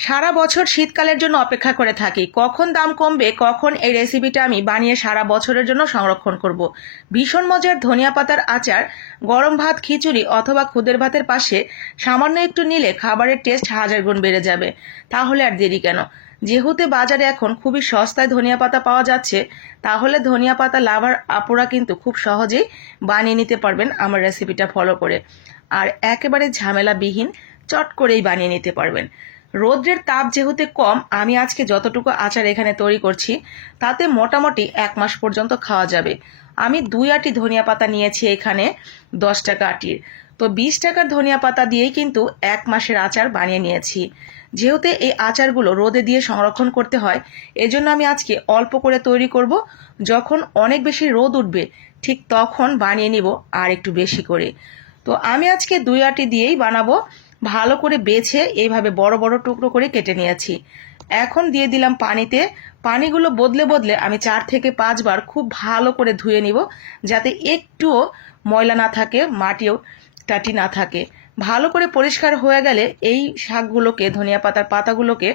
সারা বছর শীতকালের জন্য অপেক্ষা করে থাকি, কখন দাম কমবে, কখন এই রেসিপিটা আমি বানিয়ে সারা বছরের জন্য সংরক্ষণ করব। ভীষণ মজার ধনিয়া পাতার আচার গরম ভাত, খিচুড়ি অথবা খুদের ভাতের পাশে সামান্য একটু নিলে খাবারের টেস্ট হাজার গুণ বেড়ে যাবে। তাহলে আর দেরি কেন? যেহেতু বাজারে এখন খুবই সস্তায় ধনিয়া পাতা পাওয়া যাচ্ছে, তাহলে ধনিয়া পাতা লাভার আপুরা কিন্তু খুব সহজেই বানিয়ে নিতে পারবেন আমার রেসিপিটা ফলো করে। আর একেবারে ঝামেলাবিহীন চট করেই বানিয়ে নিতে পারবেন। রৌদ্রের তাপ যেহেতু কম, আমি আজকে যতটুকু আচার এখানে তৈরি করছি তাতে মোটামুটি 1 মাস পর্যন্ত খাওয়া যাবে। আমি 2 আঁটি ধনিয়া পাতা নিয়েছি এখানে 10 টাকা আঁটির, তো 20 টাকার ধনিয়া পাতা দিয়েই কিন্তু 1 মাসের আচার বানিয়ে নিয়েছি। যেহেতু এই আচারগুলো রোদে দিয়ে সংরক্ষণ করতে হয়, এজন্য আমি আজকে অল্প করে তৈরি করব। যখন অনেক বেশি রোদ উঠবে ঠিক তখন বানিয়ে নিব আর একটু বেশি করে। তো আমি আজকে 2 আঁটি দিয়েই বানাবো। ভালো করে বেছে এইভাবে বড় বড় টুকরো করে কেটে নিয়েছি। এখন দিয়ে দিলাম পানিতে। পানিগুলো বদলে বদলে আমি 4 থেকে 5 বার খুব ভালো করে ধুয়ে নিব, যাতে একটুও ময়লা না থাকে, মাটিও টাটি না থাকে। ভালো করে পরিষ্কার হয়ে গেলে এই শাকগুলোকে, ধনিয়া পাতার পাতাগুলোকে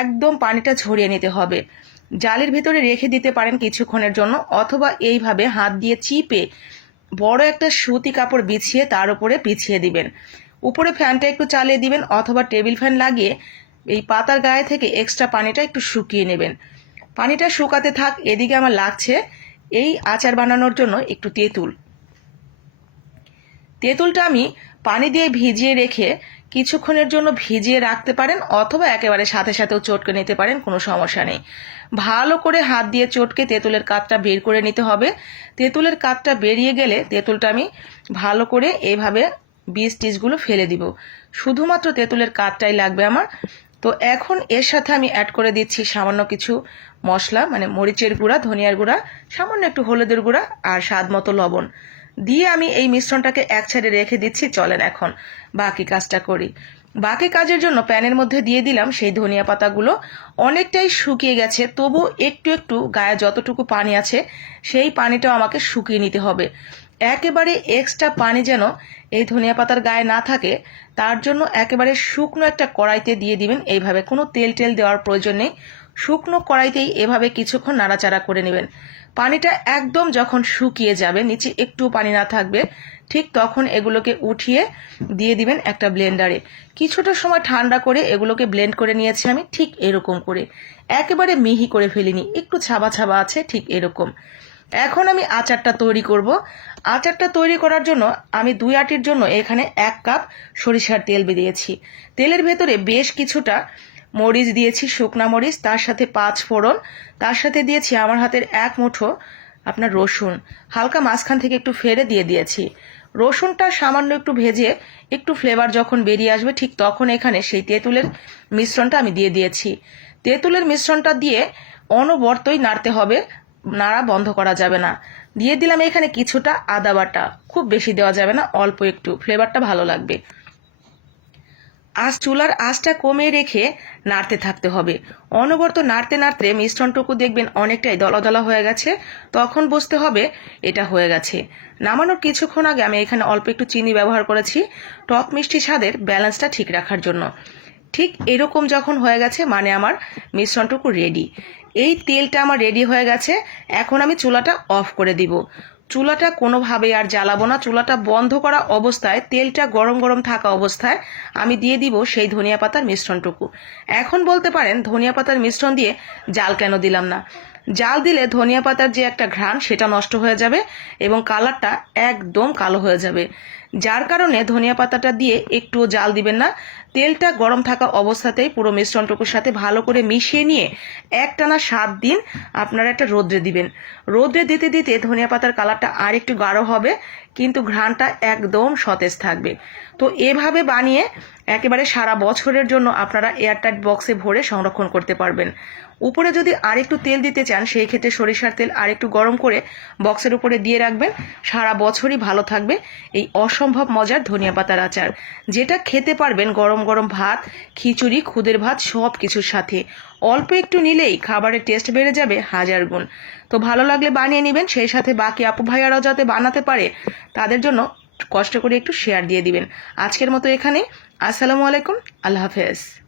একদম পানিটা ঝরিয়ে নিতে হবে। জালের ভিতরে রেখে দিতে পারেন কিছুক্ষণের জন্য, অথবা এইভাবে হাত দিয়ে চিপে বড় একটা সুতি কাপড় বিছিয়ে তার উপরে বিছিয়ে দিবেন। উপরে ফ্যানটা একটু চালিয়ে দিবেন, অথবা টেবিল ফ্যান লাগিয়ে এই পাতার গায়ে থেকে এক্সট্রা পানিটা একটু শুকিয়ে নেবেন। পানিটা শুকাতে থাক। এদিকে আমার লাগছে এই আচার বানানোর জন্য একটু তেঁতুল। তেঁতুলটা আমি পানি দিয়ে ভিজিয়ে রেখে কিছুক্ষণের জন্য ভিজিয়ে রাখতে পারেন, অথবা একেবারে সাথে সাথেও চটকে নিতে পারেন, কোনো সমস্যা নেই। ভালো করে হাত দিয়ে চটকে তেঁতুলের কাতটা বের করে নিতে হবে। তেঁতুলের কাতটা বেরিয়ে গেলে তেঁতুলটা আমি ভালো করে এইভাবে বীজ টিজগুলো ফেলে দিব। শুধুমাত্র তেঁতুলের কাতটাই লাগবে আমার। তো এখন এর সাথে আমি অ্যাড করে দিচ্ছি সামান্য কিছু মশলা, মানে মরিচের গুঁড়া, ধনিয়ার গুঁড়া, সামান্য একটু হলুদের গুঁড়া আর স্বাদ মতো লবণ দিয়ে আমি এই মিশ্রণটাকে এক সাইডে রেখে দিচ্ছি। চলেন এখন বাকি কাজটা করি। বাকি কাজের জন্য প্যানের মধ্যে দিয়ে দিলাম সেই ধনিয়া পাতাগুলো। অনেকটাই শুকিয়ে গেছে, তবু একটু একটু গায়ে যতটুকু পানি আছে সেই পানিটাও আমাকে শুকিয়ে নিতে হবে। একেবারে এক্সট্রা পানি যেন এই ধনিয়া পাতার গায়ে না থাকে, তার জন্য একেবারে শুকনো একটা কড়াইতে দিয়ে দিবেন। এইভাবে কোনো তেল টেল দেওয়ার প্রয়োজন নেই, শুকনো কড়াইতেই এভাবে কিছুক্ষণ নাড়াচাড়া করে নেবেন। পানিটা একদম যখন শুকিয়ে যাবে, নিচে একটু পানি না থাকবে, ঠিক তখন এগুলোকে উঠিয়ে দিয়ে দিবেন একটা ব্লেন্ডারে। কিছুটা সময় ঠান্ডা করে এগুলোকে ব্লেন্ড করে নিয়েছি আমি, ঠিক এরকম করে, একেবারে মিহি করে ফেলিনি, একটু ছাবা ছাবা আছে, ঠিক এরকম। এখন আমি আচারটা তৈরি করব। আচারটা তৈরি করার জন্য আমি 2 আঁটির জন্য এখানে 1 কাপ সরিষার তেল দিয়েছি। তেলের ভেতরে বেশ কিছুটা মরিচ দিয়েছি, শুকনা মরিচ, তার সাথে 5 ফোড়ন, তার সাথে দিয়েছি আমার হাতের 1 মুঠো আপনার রসুন, হালকা মাঝখান থেকে একটু ফেড়ে দিয়ে দিয়েছি। রসুনটা সামান্য একটু ভেজে একটু ফ্লেভার যখন বেরিয়ে আসবে, ঠিক তখন এখানে সেই তেঁতুলের মিশ্রণটা আমি দিয়ে দিয়েছি। তেঁতুলের মিশ্রণটা দিয়ে অনবরতই নাড়তে হবে, নাড়া বন্ধ করা যাবে না। দিয়ে দিলাম এখানে কিছুটা আদা বাটা, খুব বেশি দেওয়া যাবে না, অল্প একটু, ফ্লেভারটা ভালো লাগবে। চুলার আঁচটা কমিয়ে রেখে নাড়তে থাকতে হবে। অনবরত নাড়তে নাড়তে মিশ্রণটুকু দেখবেন অনেকটাই দলা দলা হয়ে গেছে, তখন বুঝতে হবে এটা হয়ে গেছে। নামানোর কিছুক্ষণ আগে আমি এখানে অল্প একটু চিনি ব্যবহার করেছি টক মিষ্টি স্বাদের ব্যালেন্সটা ঠিক রাখার জন্য। ঠিক এরকম যখন হয়ে গেছে মানে আমার মিশ্রণটুকু রেডি। এই তেলটা আমার রেডি হয়ে গেছে। এখন আমি চুলাটা অফ করে দিব। চুলাটা কোনোভাবেই আর জ্বালাবো না। চুলাটা বন্ধ করা অবস্থায়, তেলটা গরম গরম থাকা অবস্থায় আমি দিয়ে দিব সেই ধনিয়া পাতার মিশ্রণটুকু। এখন বলতে পারেন ধনিয়া পাতার মিশ্রণ দিয়ে জাল কেন দিলাম না? জাল দিলে ধনিয়া পাতার যে একটা ঘ্রাণ সেটা নষ্ট হয়ে যাবে এবং কালারটা একদম কালো হয়ে যাবে। যার কারণে ধনিয়া পাতাটা দিয়ে একটুও জাল দিবেন না। তেলটা গরম থাকা অবস্থাতেই পুরো মিশ্রণটুকুর সাথে ভালো করে মিশিয়ে নিয়ে একটানা 7 দিন আপনারা একটা রোদ্রে দিবেন। রোদ্রে দিতে দিতে ধনিয়া পাতার কালারটা আর একটু গাঢ় হবে, কিন্তু ঘ্রাণটা একদম সতেজ থাকবে। তো এভাবে বানিয়ে একেবারে সারা বছরের জন্য আপনারা এয়ারটাইট বক্সে ভরে সংরক্ষণ করতে পারবেন। উপরে যদি আরেকটু তেল দিতে চান, সেই ক্ষেত্রে সরিষার তেল আরেকটু গরম করে বক্সের উপরে দিয়ে রাখবেন। সারা বছরই ভালো থাকবে এই অসম্ভব মজার ধনিয়া পাতার আচার, যেটা খেতে পারবেন গরম গরম ভাত, খিচুড়ি, খুদের ভাত সব কিছুর সাথে। অল্প একটু নিলেই খাবারের টেস্ট বেড়ে যাবে হাজার গুণ। তো ভালো লাগলে বানিয়ে নেবেন, সেই সাথে বাকি আপু ভাইয়ারাও যাতে বানাতে পারে তাদের জন্য কষ্ট করে একটু শেয়ার দিয়ে দিবেন। আজকের মতো এখানে। আসসালামু আলাইকুম, আল্লাহ হাফেজ।